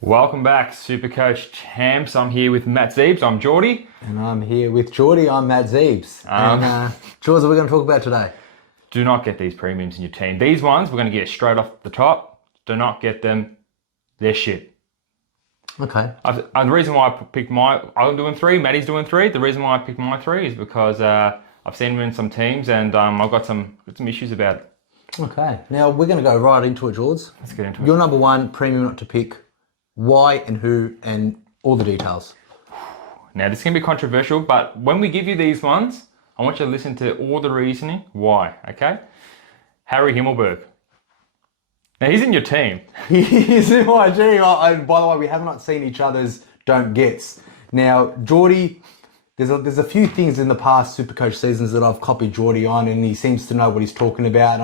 Welcome back, Supercoach Champs. I'm here with Matt Zeebs. I'm Jordy. And I'm here with Jordy. I'm Matt Zeebs. Jordy, what are we going to talk about today? Do not get these premiums in your team. These ones, we're going to get straight off the top. Do not get them. They're shit. Okay. The reason why I picked I'm doing 3, Matty's doing 3. The reason why I picked my 3 is because I've seen them in some teams and I've got some issues about it. Okay. Now, we're going to go right into it, George. Let's get into it. Your number 1 premium not to pick. Why and who and all the details. Now, this can be controversial, but when we give you these ones, I want you to listen to all the reasoning. Why, okay? Harry Himmelberg. Now, he's in your team. He's in my team. And by the way, we have not seen each other's don't gets. Now, Jordy, there's a few things in the past Supercoach seasons that I've copied Jordy on, and he seems to know what he's talking about.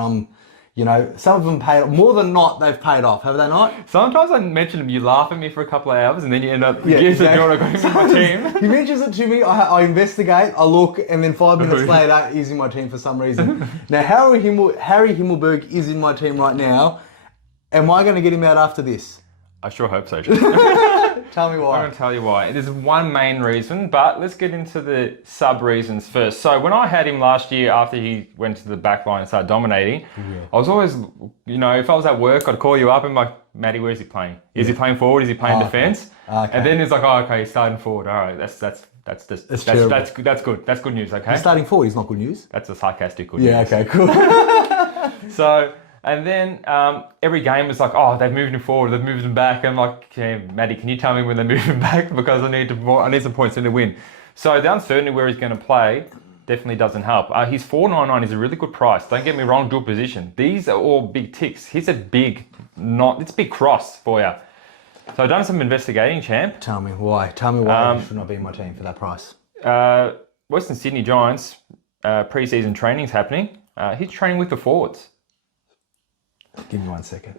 Some of them paid more than not. They've paid off, have they not? Sometimes I mention them, you laugh at me for a couple of hours, and then you end up going to my team. He mentions it to me. I investigate. I look, and then 5 minutes later, he's in my team for some reason. Now, Harry Himmelberg is in my team right now. Am I going to get him out after this? I sure hope so. Tell me why. I'm going to tell you why. There's one main reason, but let's get into the sub-reasons first. So when I had him last year after he went to the back line and started dominating, I was always, if I was at work, I'd call you up and be like, Matty, where is he playing? Is he playing forward? Is he playing defence? Okay. And then it's like, okay, he's starting forward. All right, that's good. That's good news, okay? He's starting forward, he's not good news. That's a sarcastic good news. Yeah, okay, cool. And then every game was like, oh, they've moved him forward, they've moved him back. I'm like, okay, Matty, can you tell me when they move him back? Because I need some points in the win. So the uncertainty where he's going to play definitely doesn't help. His $4.99 is a really good price. Don't get me wrong, dual position. These are all big ticks. He's a big cross for you. So I've done some investigating, champ. Tell me why. He should not be in my team for that price. Western Sydney Giants pre-season training's happening. He's training with the forwards. Give me 1 second.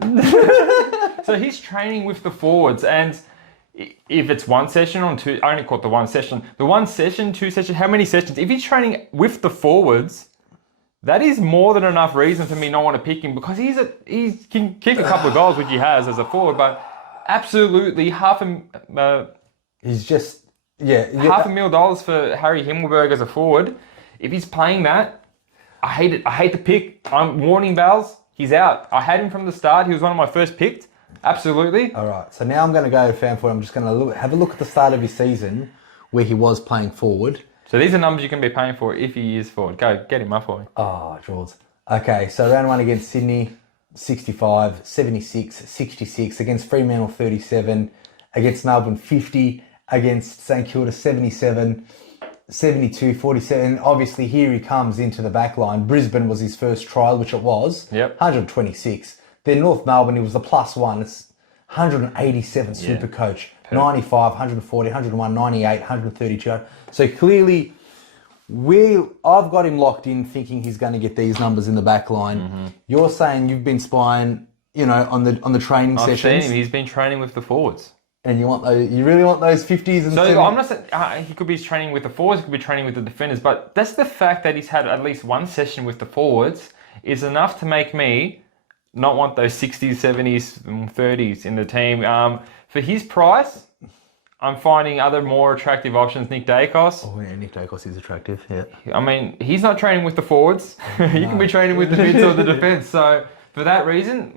So he's training with the forwards, and if it's one session or two, I only caught the one session. The 1 session, 2 sessions, how many sessions? If he's training with the forwards, that is more than enough reason for me not want to pick him, because he can kick a couple of goals, which he has as a forward, but absolutely he's just $500,000 for Harry Himmelberg as a forward. If he's playing that, I hate it. I hate the pick. I'm warning bells. He's out. I had him from the start. He was one of my first picked. Absolutely. All right. So now I'm going to go fan forward. I'm just going to have a look at the start of his season where he was playing forward. So these are numbers you can be paying for if he is forward. Go, get him up for me. Oh, George. Okay, so round 1 against Sydney, 65, 76, 66. Against Fremantle, 37. Against Melbourne, 50. Against St Kilda, 77. 72, 47. Obviously, here he comes into the back line. Brisbane was his first trial, which it was. Yep. 126. Then North Melbourne, he was the +1. It's 187 Supercoach. 95, 140, 101, 98, 132. So clearly, I've got him locked in thinking he's going to get these numbers in the back line. Mm-hmm. You're saying you've been spying, on the training sessions. I've seen him. He's been training with the forwards. And you really want those 50s and 70s? I'm not saying he could be training with the forwards, he could be training with the defenders, but that's the fact that he's had at least one session with the forwards is enough to make me not want those 60s, 70s, 30s in the team. For his price, I'm finding other more attractive options. Nick Dacos. Oh yeah, Nick Dacos is attractive, yeah. I mean, he's not training with the forwards. You can be training with the mids or the defence. So for that reason,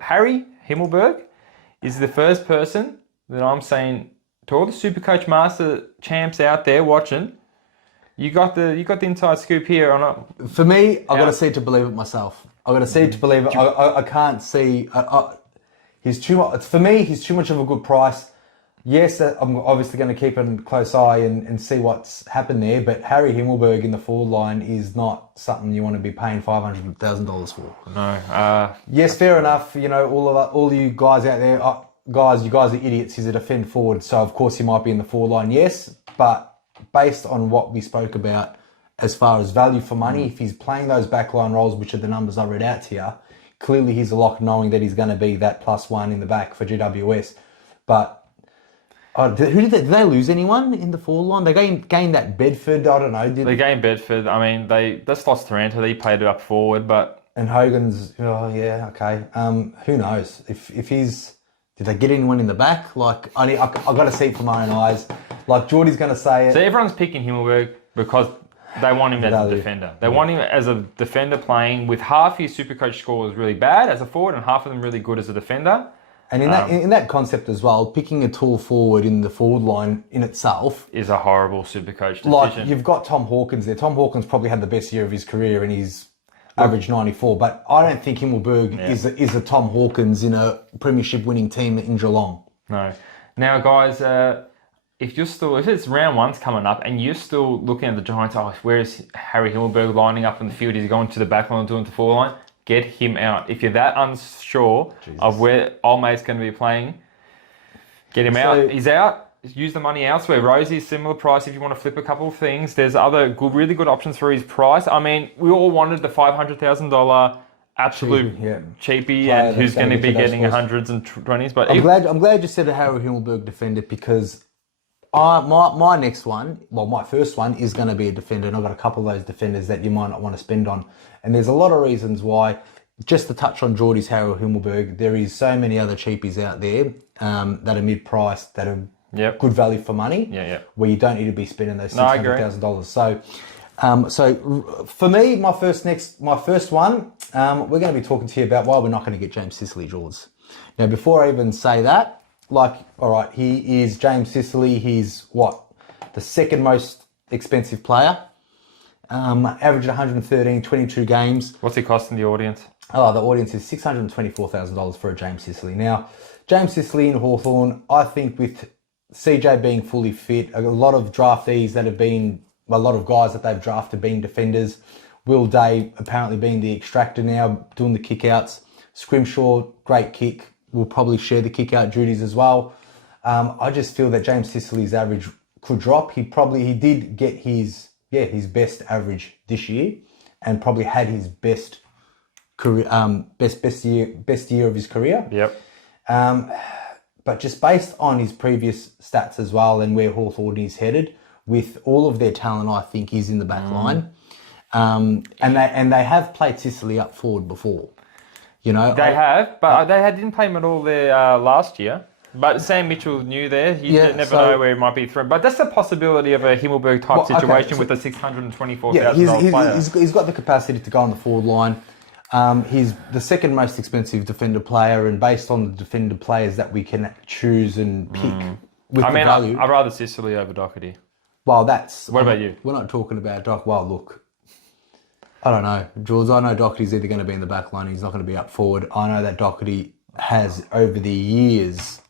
Harry Himmelberg is the first person that I'm saying to all the Supercoach Master champs out there watching, you got the inside scoop here or not? For me, I've got to see it to believe it myself. I've got to see it to believe it. I can't see. He's too much. For me, he's too much of a good price. Yes, I'm obviously going to keep a close eye and see what's happened there. But Harry Himmelberg in the forward line is not something you want to be paying $500,000 for. No. Yes, fair enough. All you guys out there. You guys are idiots. He's a defend forward, so of course he might be in the forward line, yes. But based on what we spoke about as far as value for money, if he's playing those backline roles, which are the numbers I read out to you, clearly he's a lock knowing that he's going to be that +1 in the back for GWS. But did they lose anyone in the forward line? They gained that Bedford, I don't know. They gained Bedford. I mean, they just lost Taranto. They played it up forward, but... And Hogan's, oh yeah, okay. Who knows? If he's... Did they get anyone in the back? Like, I got to see it from my own eyes. Like, Jordy's going to say it. So everyone's picking Himmelberg because they want him as a defender. They want him as a defender playing with half his Supercoach scores really bad as a forward and half of them really good as a defender. And in that concept as well, picking a tall forward in the forward line in itself is a horrible Supercoach decision. Like, you've got Tom Hawkins there. Tom Hawkins probably had the best year of his career and he's average 94. But I don't think Himmelberg is a Tom Hawkins in a premiership winning team in Geelong. No. Now, guys, if it's round one's coming up and you're still looking at the Giants, where is Harry Himmelberg lining up in the field? Is he going to the back line or doing the forward line? Get him out. If you're that unsure of where old mate's going to be playing, get him out. He's out. Use the money elsewhere. Rosie's similar price if you want to flip a couple of things. There's other really good options for his price. I mean, we all wanted the $500,000 absolute cheapie and who's going to be getting hundreds and 20s. But I'm glad you said a Harry Himmelberg defender because my next one, my first one is going to be a defender, and I've got a couple of those defenders that you might not want to spend on. And there's a lot of reasons why. Just to touch on Jordy's Harry Himmelberg, there is so many other cheapies out there that are mid-priced, that are good value for money, where you don't need to be spending those $600,000. So for me, my first one, we're going to be talking to you about why we're not going to get James Sicily, George. Now, before I even say that, all right, he is James Sicily. He's the second most expensive player. Averaged 113, 22 games. What's he costing the audience? Oh, the audience is $624,000 for a James Sicily. Now, James Sicily in Hawthorn, I think with CJ being fully fit, a lot of draftees that have been, a lot of guys that they've drafted being defenders, Will Day apparently being the extractor now, doing the kick-outs. Scrimshaw, great kick, will probably share the kick-out duties as well. I just feel that James Sicily's average could drop. He did get his best average this year, and probably had his best career, best year of his career. Yep. But just based on his previous stats as well, and where Hawthorn is headed, with all of their talent, I think he's in the back line. And they have played Sicily up forward before. You know, they didn't play him at all there last year. But Sam Mitchell knew there. You never know where he might be thrown. But that's a possibility of a Himmelberg type situation with a $624,000 player. He's got the capacity to go on the forward line. He's the second most expensive defender player, and based on the defender players that we can choose and pick with value. I'd rather Sicily over Doherty. Well, what about you? We're not talking about Doc. Well, look, I don't know, Jules. I know Doherty's either going to be in the back line. He's not going to be up forward. I know that Doherty has over the years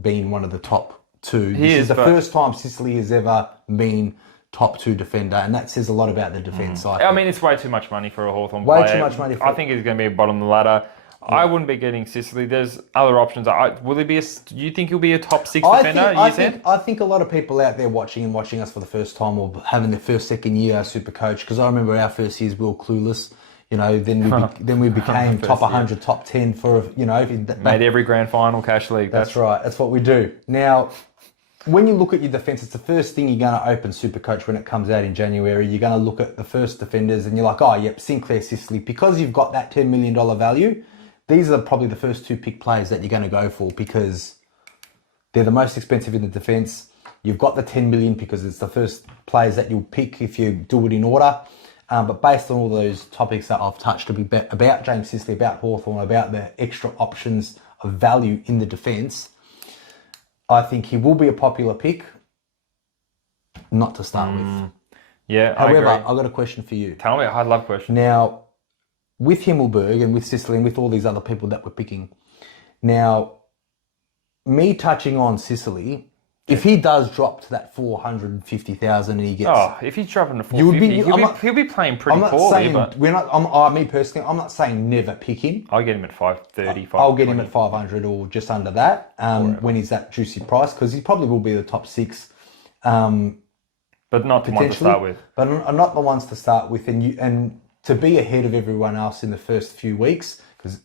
been one of the top two. This is the first time Sicily has ever been top two defender, and that says a lot about the defence. I mean, it's way too much money for a Hawthorn player. Way too much money. I think he's going to be bottom of the ladder. Yeah. I wouldn't be getting Sicily. There's other options. Do you think he'll be a top six defender? I think a lot of people out there watching us for the first time, or having their second year Supercoach, because I remember our first years we were clueless. You know, then we became top 100, top 10 for, made every grand final cash league. That's right. That's what we do. Now, when you look at your defence, it's the first thing you're going to open Supercoach when it comes out in January. You're going to look at the first defenders and you're like, Sinclair, Sicily. Because you've got that $10 million value, these are probably the first two pick players that you're going to go for, because they're the most expensive in the defence. You've got the $10 million because it's the first players that you'll pick if you do it in order. But based on all those topics that I've touched about James Sicily, about Hawthorn, about the extra options of value in the defence, I think he will be a popular pick, not to start with. Yeah, however, I agree. I've got a question for you. Tell me, I love questions. Now, with Himmelberg and with Sicily and with all these other people that we're picking, now, me touching on Sicily, if he does drop to that 450,000 and he gets... if he's dropping to 450, he'll be playing pretty poorly. Me personally, I'm not saying never pick him. I'll get him at 530, I'll get him at 500 or just under that when he's that juicy price, because he probably will be the top six. But not the one to start with. But not the ones to start with. And to be ahead of everyone else in the first few weeks, because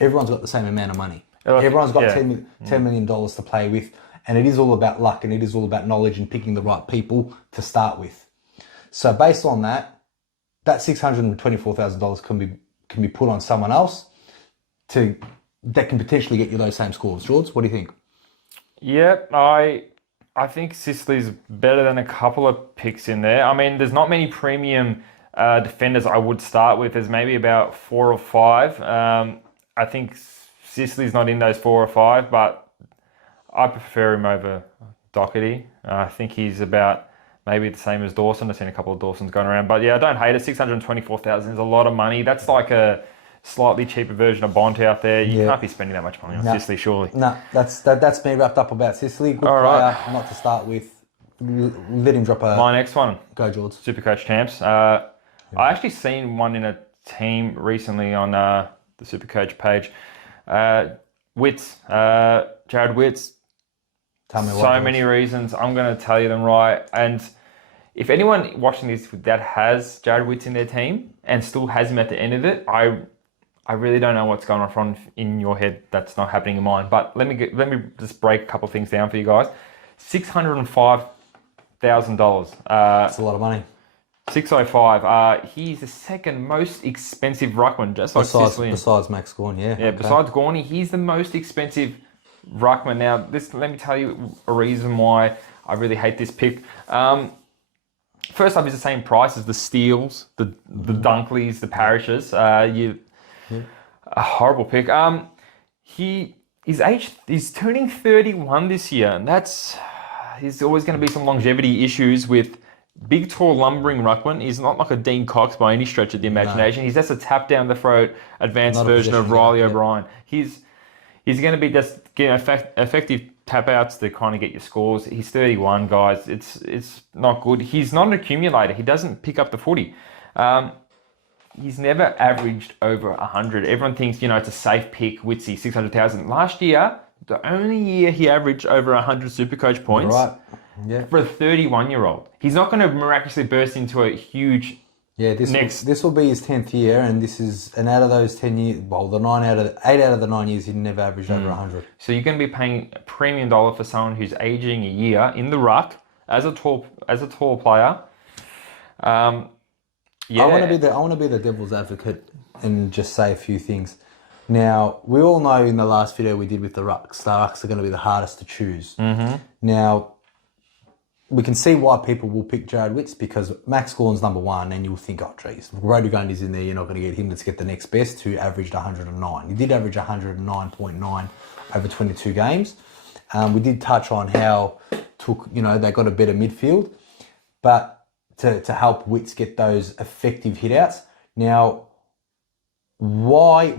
everyone's got the same amount of money. Everyone's got $10 million to play with. And it is all about luck, and it is all about knowledge and picking the right people to start with. So based on that $624,000 can be put on someone else to that can potentially get you those same scores. George, what do you think? Yep, I think Sicily's better than a couple of picks in there. I mean, there's not many premium defenders I would start with. There's maybe about 4 or 5. I think Sicily's not in those 4 or 5, but I prefer him over Doherty. I think he's about maybe the same as Dawson. I've seen a couple of Dawsons going around. But yeah, I don't hate it. 624,000 is a lot of money. That's like a slightly cheaper version of Bont out there. You can't be spending that much money on Sicily, surely. No, that's me wrapped up about Sicily. Good All player, right. not to start with. Let him drop a... My next one. Go, George. Supercoach champs. I actually seen one in a team recently on the Supercoach page. Witts. Jared Witts. Tell me So many reasons. I'm going to tell you them right. And if anyone watching this that has Jared Witts in their team and still has him at the end of it, I really don't know what's going on in your head that's not happening in mine. But let me just break a couple of things down for you guys. $605,000. That's a lot of money. 605. He's the second most expensive ruckman, just like Sicily. Besides Max Gawn, yeah. Yeah, besides Gorney, he's the most expensive ruckman. Now, let me tell you a reason why I really hate this pick. First off, he's the same price as the Steels, the Dunkleys, the Parishes. A horrible pick. He's turning 31 this year, and there's always going to be some longevity issues with big, tall, lumbering ruckman. He's not like a Dean Cox by any stretch of the imagination. He's just a tap down the throat, advanced version of Riley O'Brien. He's going to be just getting effective tap outs to kind of get your scores. He's 31, guys. It's not good. He's not an accumulator. He doesn't pick up the footy. He's never averaged over 100. Everyone thinks, it's a safe pick, Witsy, 600,000. Last year, the only year he averaged over 100 Supercoach points for a 31-year-old. He's not going to miraculously burst into a huge this will be his 10th year, and out of those 10 years, well, 8 out of the 9 years, he never averaged over 100. So you're going to be paying a premium dollar for someone who's aging a year in the ruck as a tall player. I want to be the devil's advocate and just say a few things. Now, we all know in the last video we did with the rucks are going to be the hardest to choose. Mm-hmm. Now, we can see why people will pick Jared Witts, because Max Gawn's number one, and you'll think, oh, geez, Rody Gundy's in there, you're not going to get him. Let's get the next best, who averaged 109. He did average 109.9 over 22 games. We did touch on how they got a better midfield, but to help Witts get those effective hit-outs. Now, why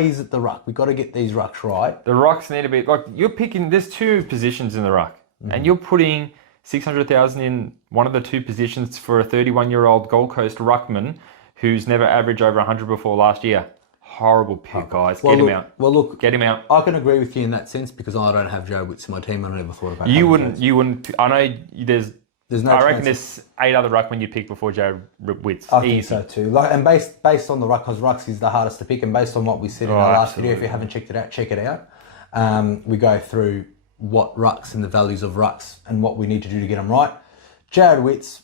is it the ruck? We've got to get these rucks right. The rucks need to be, like, you're picking, there's 2 positions in the ruck, and you're putting 600,000 in one of the 2 positions for a 31-year-old Gold Coast ruckman who's never averaged over 100 before last year. Horrible pick, guys. Get him out. Well, look, get him out. I can agree with you in that sense, because I don't have Jared Witts in my team. I never thought about it. You wouldn't. I know there's no. I reckon chance. there's 8 other ruckmen you pick before Jared Witts. I think so too. And based on the ruck, because rucks is the hardest to pick, and based on what we said in our last video, if you haven't checked it out, check it out. We go through what rucks and the values of rucks and what we need to do to get them right. Jared Witts,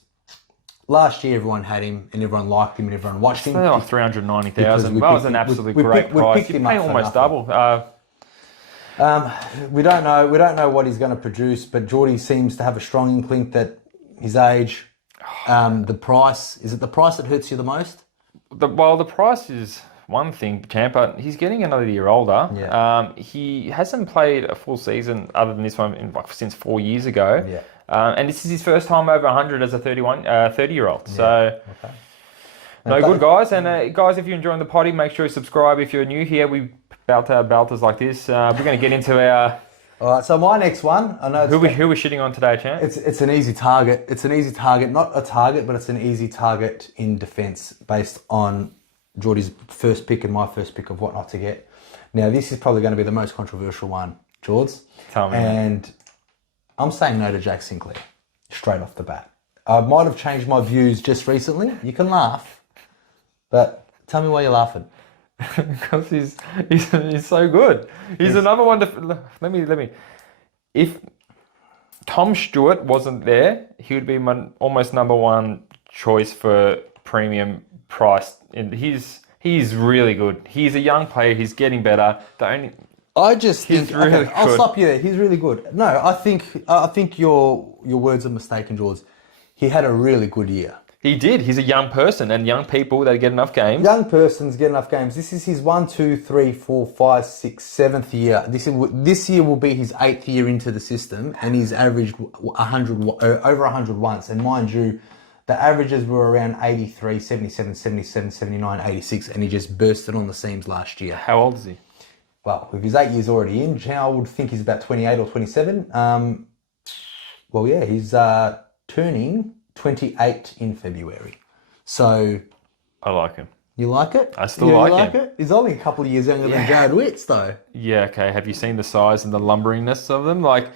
last year everyone had him and everyone liked him and everyone watched him. Like 390,000. That was an absolutely great price. You pay almost double. We don't know what he's going to produce, but Jordy seems to have a strong inkling that his age, the price, is it the price that hurts you the most? The price is one thing, champ, but he's getting another year older. Yeah. He hasn't played a full season other than this one since 4 years ago. Yeah. And this is his first time over 100 as a 30-year-old. So, good, guys. And guys, if you're enjoying the potty, make sure you subscribe. If you're new here, we belt our belters like this. We're going to get into our... All right, so my next one, I know... Who we're shitting on today, champ? It's an easy target. It's an easy target. Not a target, but it's an easy target in defence based on Jordy's first pick and my first pick of what not to get. Now, this is probably going to be the most controversial one, George. Tell me. And I'm saying no to James Sinclair, straight off the bat. I might have changed my views just recently. You can laugh, but tell me why you're laughing. Because he's so good. He's the number one. Let me. If Tom Stewart wasn't there, he would be my almost number one choice for premium price. And he's He's really good. He's a young player. He's getting better. I just think He's really I'll good. stop you there. He's really good. No, I think your words are mistaken, George. He had a really good year. He did. He's a young person, and young people that get enough games. Young persons get enough games. This is his 1, 2, 3, 4, 5, 6, 7th year. This year will be his 8th year into the system, and he's averaged 100 over 100 once. And mind you, the averages were around 83, 77, 77, 79, 86, and he just bursted on the seams last year. How old is he? Well, with his 8 years already in, I would think he's about 28 or 27. Well, yeah, he's turning 28 in February. So... I like him. You like it? I still like him. It? He's only a couple of years younger than Jared Witts, though. Yeah, okay. Have you seen the size and the lumberingness of them? Like,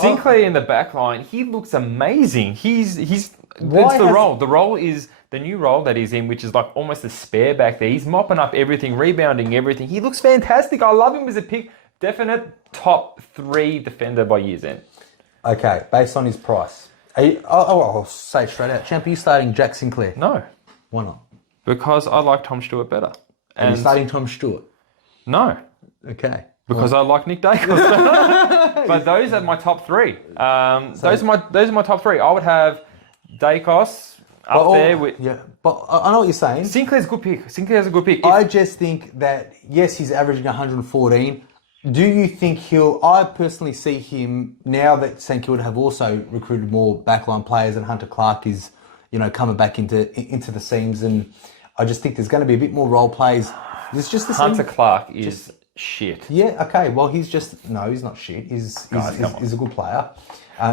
Sinclair in the back line, he looks amazing. It's the role. The role is the new role that he's in, which is like almost a spare back there. He's mopping up everything, rebounding everything. He looks fantastic. I love him as a pick. Definite top 3 defender by year's end. Okay, based on his price. I'll say it straight out. Champ, are you starting Jack Sinclair? No. Why not? Because I like Tom Stewart better. And you're starting Tom Stewart? No. Okay. Because I like Nick Dacos. But those are my top 3. Those are my top 3. I would have Dacos up there with... Yeah, but I know what you're saying. Sinclair's a good pick. Sinclair's a good pick. I just think that, yes, he's averaging 114. Do you think I personally see him, now that St Kilda have also recruited more backline players and Hunter Clark is, coming back into the seams, and I just think there's going to be a bit more role plays. It's just the Hunter same. Clark is shit. Yeah, okay. Well, he's not shit. He's a good player.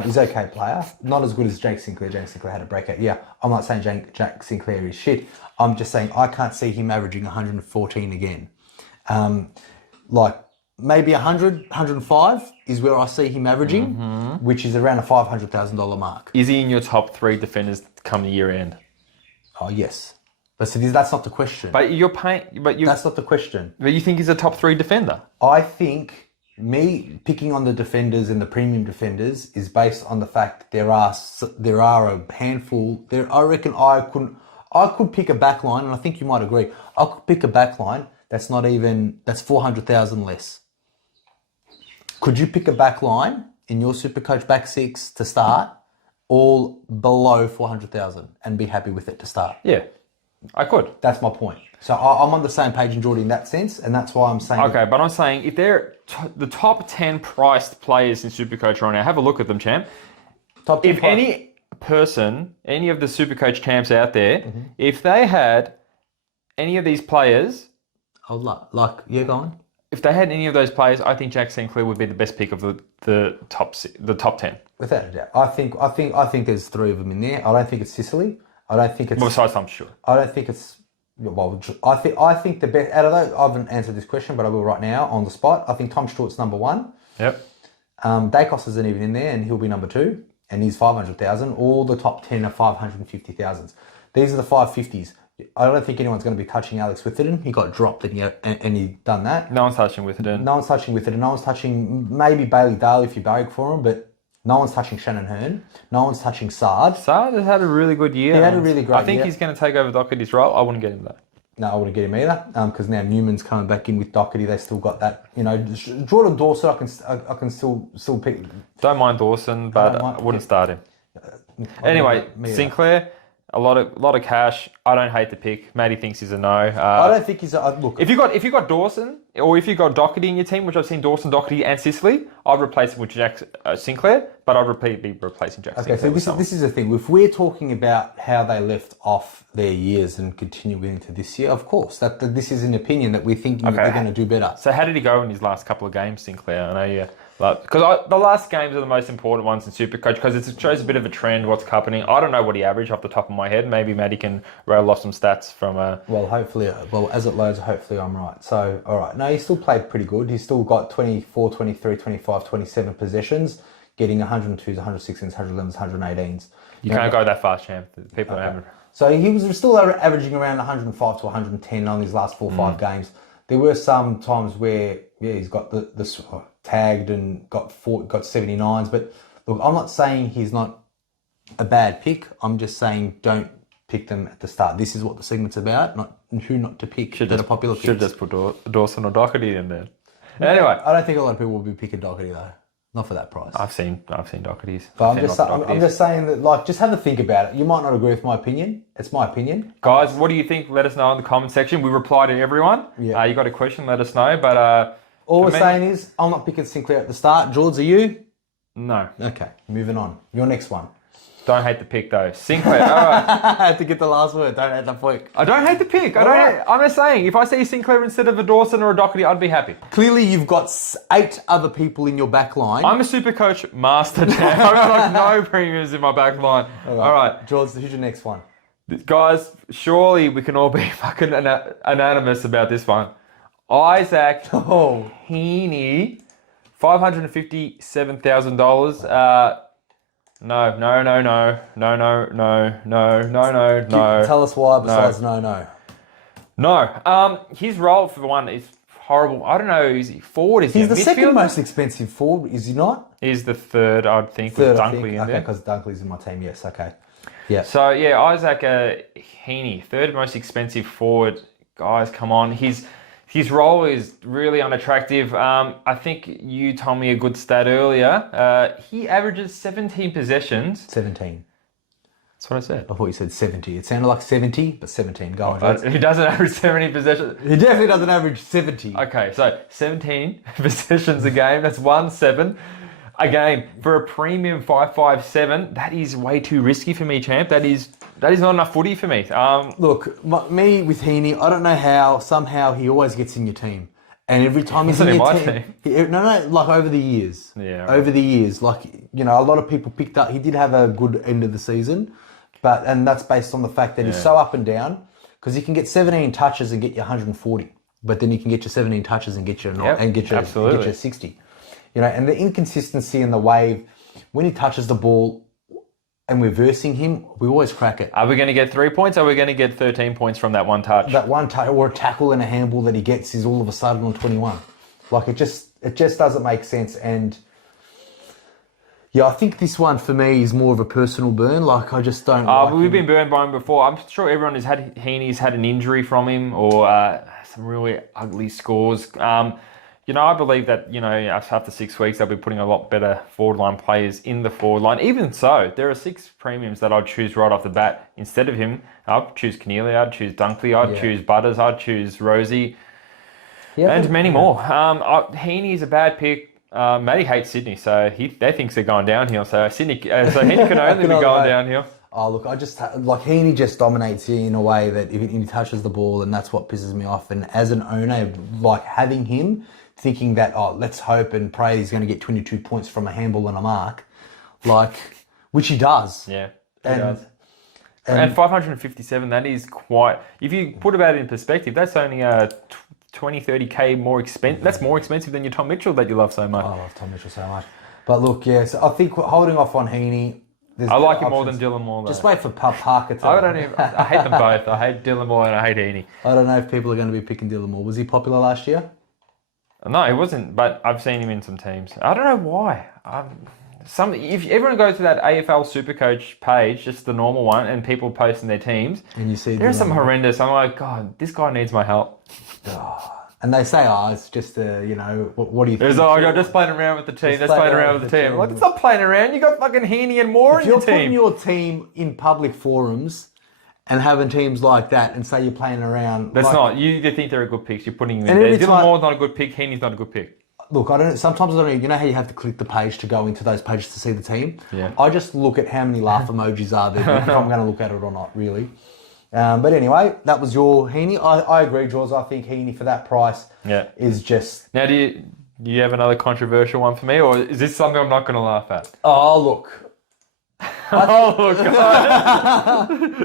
He's an okay player. Not as good as Jack Sinclair. Jack Sinclair had a breakout. Yeah, I'm not saying Jack Sinclair is shit. I'm just saying I can't see him averaging 114 again. Maybe 100, 105 is where I see him averaging, which is around a $500,000 mark. Is he in your top 3 defenders come the year end? Oh, yes. But so that's not the question. But that's not the question. But you think he's a top 3 defender? I think me picking on the defenders and the premium defenders is based on the fact that there are a handful. I reckon I could pick a back line, and I think you might agree. I could pick a back line that's $400,000 less. Could you pick a back line in your Supercoach back 6 to start, all below 400,000, and be happy with it to start? Yeah, I could. That's my point. So I'm on the same page in Jordy in that sense, and that's why I'm saying... Okay, but I'm saying if they're the top 10 priced players in Supercoach right now, have a look at them, champ. Top 10 if any person, any of the Supercoach champs out there, if they had any of these players... go on. If they had any of those players, I think Jack Sinclair would be the best pick of the top 10. Without a doubt. I think there's 3 of them in there. I don't think it's Sicily. I don't think it's... Besides, I'm sure. I don't think it's... Well, I think the best... Out of those, I haven't answered this question, but I will right now on the spot. I think Tom Stewart's number 1. Yep. Dacos isn't even in there, and he'll be number 2, and he's 500,000. All the top 10 are 550,000. These are the 550s. I don't think anyone's going to be touching Alex Witherden. He got dropped and he done that. No one's touching Witherden. No one's touching Witherden. No one's touching maybe Bailey Dale if you barrack for him, but no one's touching Shannon Hearn. No one's touching Sard. Sard has had a really good year. He had a really great year. I think he's going to take over Doherty's role. I wouldn't get him though. No, I wouldn't get him either, because now Newman's coming back in with Doherty. They still got that, Jordan Dawson. I can still pick. Don't mind Dawson, but I wouldn't start him. Anyway, Sinclair. A lot of cash. I don't hate the pick. Matty thinks he's a no. I don't think he's a look. If you got Dawson, or if you got Doherty in your team, which I've seen Dawson, Doherty, and Sicily, I'd replace him with Jack Sinclair. But I'd be replacing Jack. Okay, Sinclair. so this is the thing. If we're talking about how they left off their years and continuing into this year, of course, that this is an opinion that we're thinking that they're going to do better. So how did he go in his last couple of games, Sinclair? I know because the last games are the most important ones in Supercoach because it shows a bit of a trend, what's happening. I don't know what he averaged off the top of my head. Maybe Matty can rail off some stats from... Well, as it loads, hopefully I'm right. So, all right. No, he still played pretty good. He's still got 24, 23, 25, 27 possessions, getting 102s, 116s, 111s, 118s. You can't go that fast, champ. People are having... So he was still averaging around 105 to 110 on his last 4 or 5 games. There were some times where, he's got the tagged and got 79s. But look, I'm not saying he's not a bad pick. I'm just saying don't pick them at the start. This is what the segment's about, not who not to pick. That are popular picks. Should just put Dawson or Doherty in there. Anyway, I don't think a lot of people will be picking Doherty though. Not for that price. I've seen Doherty's. But I'm just saying that, like, just have a think about it. You might not agree with my opinion. It's my opinion. Guys, what do you think? Let us know in the comment section. We reply to everyone. Yeah. You got a question? Let us know. But all we're saying is, I'm not picking Sinclair at the start. George, are you? No. Okay, moving on. Your next one. Don't hate the pick though. Sinclair. All right. I had to get the last word. Don't hate the pick. I don't hate the pick. I'm just saying, if I see Sinclair instead of a Dawson or a Doherty, I'd be happy. Clearly, you've got 8 other people in your back line. I'm a Supercoach master champ. I've got like no premiums in my back line. All right. George, who's your next one? Guys, surely we can all be fucking unanimous about this one. Isaac Heeney, $557,000. No. Tell us why besides no. No. His role for one is horrible. I don't know. Is he forward? Is he He's the midfielder? second most expensive forward, is he not? He's the third, I'd think, Third, with I Dunkley think. in Okay, there. because Dunkley's in my team. Yes. Okay. Yeah. So yeah, Isaac Heeney, third most expensive forward. Guys, come on. His role is really unattractive. I think you told me a good stat earlier. He averages 17 possessions. 17. That's what I said. I thought you said 70. It sounded like 70, but 17. Go on, George. He doesn't average 70 possessions. He definitely doesn't average 70. Okay, so 17 possessions a game. That's 1-7 a game. For a premium 557, that is way too risky for me, champ. That is not enough footy for me. Look, me with Heeney, I don't know how, somehow he always gets in your team. And every time he's in your team. Like over the years. Yeah. Right. Over the years. Like, you know, a lot of people picked up, he did have a good end of the season, and that's based on the fact that he's so up and down, because he can get 17 touches and get you 140. But then you can get your 17 touches and get you and get you 60. You know, and the inconsistency in the wave, when he touches the ball and we're versing him, we always crack it. Are we going to get 3 points or are we going to get 13 points from that one touch? That one touch or a tackle and a handball that he gets is all of a sudden on 21. Like, it just doesn't make sense. And yeah, I think this one for me is more of a personal burn. Like, I just don't we've been burned by him before. I'm sure everyone Heeney's had an injury from him or some really ugly scores. You know, I believe that, you know, after 6 weeks, they'll be putting a lot better forward line players in the forward line. Even so, there are 6 premiums that I'd choose right off the bat. Instead of him, I'd choose Keneally, I'd choose Dunkley, I'd choose Butters, I'd choose Rosie, and many more. Heeney's a bad pick. Matty hates Sydney, so they thinks they're going downhill. So Heeney can only be going downhill. Oh, look, Heeney just dominates you in a way that if he touches the ball, and that's what pisses me off. And as an owner, like, having him, thinking that, let's hope and pray he's going to get 22 points from a handball and a mark, like, which he does. Yeah, he does. And 557, that is quite, if you put about it in perspective, that's only 20, 30K more expensive. That's more expensive than your Tom Mitchell that you love so much. I love Tom Mitchell so much. But look, so I think holding off on Heeney, I like him more than Dylan Moore, though. Just wait for Parker to... I hate them both. I hate Dylan Moore and I hate Heeney. I don't know if people are going to be picking Dylan Moore. Was he popular last year? No, he wasn't, but I've seen him in some teams. I don't know why. If everyone goes to that AFL Supercoach page, just the normal one, and people posting their teams, and you see there's some horrendous. I'm like, God, this guy needs my help. And they say, it's just you know, what do you think? You're just playing around with the team. Just playing around with the team. Like, it's not playing around. You got fucking Heeney and Moore in your team. If you're putting your team in public forums and having teams like that, and say you're playing around... That's not. You think they're a good pick. You're putting them in there. Dylan Moore's not a good pick. Heeney's not a good pick. Look, sometimes I don't... You know how you have to click the page to go into those pages to see the team? Yeah. I just look at how many laugh emojis are there, if I'm going to look at it or not, really. But anyway, that was your Heeney. I agree, Jaws. I think Heeney for that price is just... Now, do you have another controversial one for me, or is this something I'm not going to laugh at? Oh, look... God.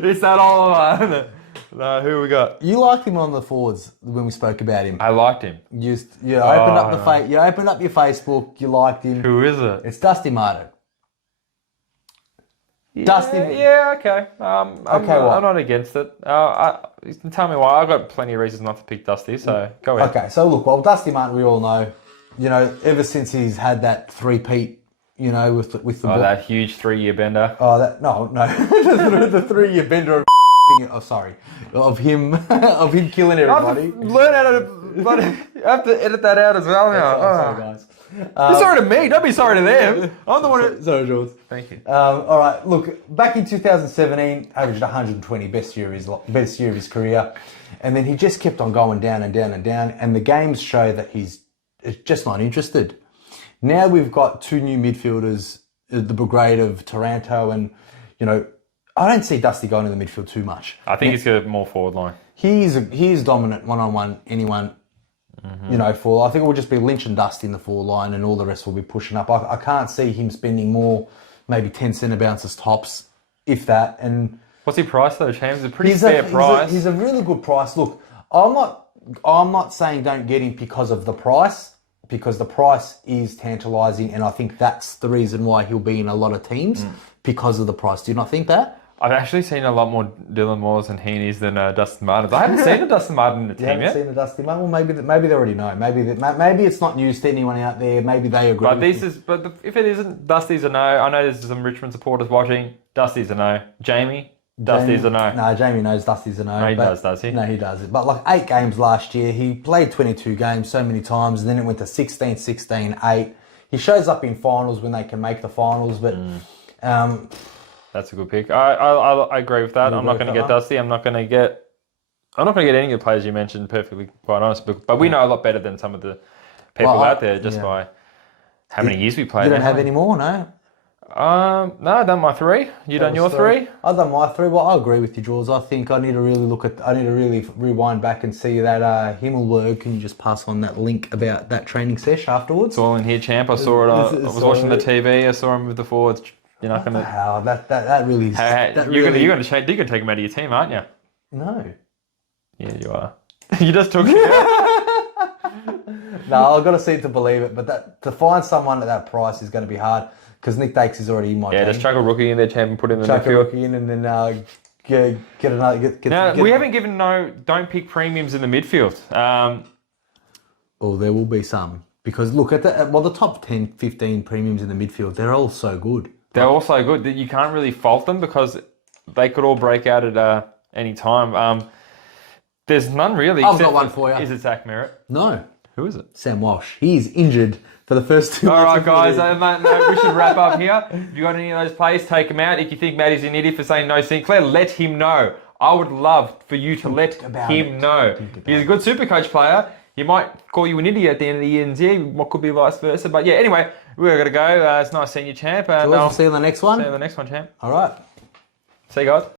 Is that all of it? No, who we got? You liked him on the forwards when we spoke about him. I liked him. You opened up you opened up your Facebook, you liked him. Who is it? It's Dustin Martin. Yeah, okay. I'm not against it. Tell me why. I've got plenty of reasons not to pick Dusty, so go ahead. Okay, so look, Dusty Martin, we all know, you know, ever since he's had that three-peat, you know, with the ball. That huge 3-year bender. Oh, no. the 3-year bender. of him killing everybody. Learn how to I have to edit that out as well now. Sorry, guys. Be sorry to me. Don't be sorry to them. I'm the one who... Sorry, Jules. Thank you. All right. Look, back in 2017, averaged 120, best year of his career, and then he just kept on going down and down and down. And the games show that he's just not interested. Now we've got two new midfielders, the brigade of Taranto, and I don't see Dusty going in the midfield too much. I think he's got more forward line. He's dominant one-on-one, anyone. I think it will just be Lynch and Dusty in the forward line, and all the rest will be pushing up. I can't see him spending more, maybe 10 centre bounces tops, if that. And what's he priced though, James? A pretty fair price. He's a really good price. Look, I'm not saying don't get him because of the price, because the price is tantalising, and I think that's the reason why he'll be in a lot of teams because of the price. Do you not think that? I've actually seen a lot more Dylan Moores and Heeneys than Dustin Martins. I haven't seen a Dustin Martin in the team yet. You haven't seen a Dustin Martin? Well, maybe they already know. Maybe it's not news to anyone out there. Maybe they agree. If it isn't, Dusty's a no. I know there's some Richmond supporters watching. Dusty's a no. Dusty's a no. No, Jamie knows Dusty's a no. No, he does he? No, he doesn't. But like 8 games last year, he played 22 games so many times, and then it went to 16, 16, 8. He shows up in finals when they can make the finals, but... That's a good pick. I agree with that. I'm not going to get Dusty. I'm not going to get any of the players you mentioned, perfectly quite honest. But we know a lot better than some of the people out there just by how many years we played. You don't have any more, no? No, I've done my 3. You done your 3? I've done my 3. Well, I agree with you, Jules. I think I need to really rewind back and see that Himmelberg. Can you just pass on that link about that training sesh afterwards? It's all in here, champ. I saw it. I was watching the TV. I saw him with the forwards. You're not going to... How? That really... You're going to take him out of your team, aren't you? No. Yeah, you are. You just took him No, I've got to see it to believe it. But to find someone at that price is going to be hard because Nick Dakes is already in my team. Yeah, just chuck a rookie in there, champ, and put him in the midfield. Chuck a rookie in and then get another... Now, we haven't given don't pick premiums in the midfield. Well, there will be some. Because look, the top 10, 15 premiums in the midfield, they're all so good. They're also good that you can't really fault them because they could all break out at any time. There's none really. I've got one for you. Is it Zach Merritt? No. Who is it? Sam Walsh. He is injured for the first 2 All right, guys. We should wrap up here. If you got any of those players, take them out. If you think Matty's an idiot for saying no Sinclair, let him know. I would love for you to let him know. He's a good Supercoach player. He might call you an idiot at the end of the year, and what could be vice versa. But yeah, anyway, we're going to go. It's nice seeing you, champ. We'll see you in the next one. See you in the next one, champ. All right. See you guys.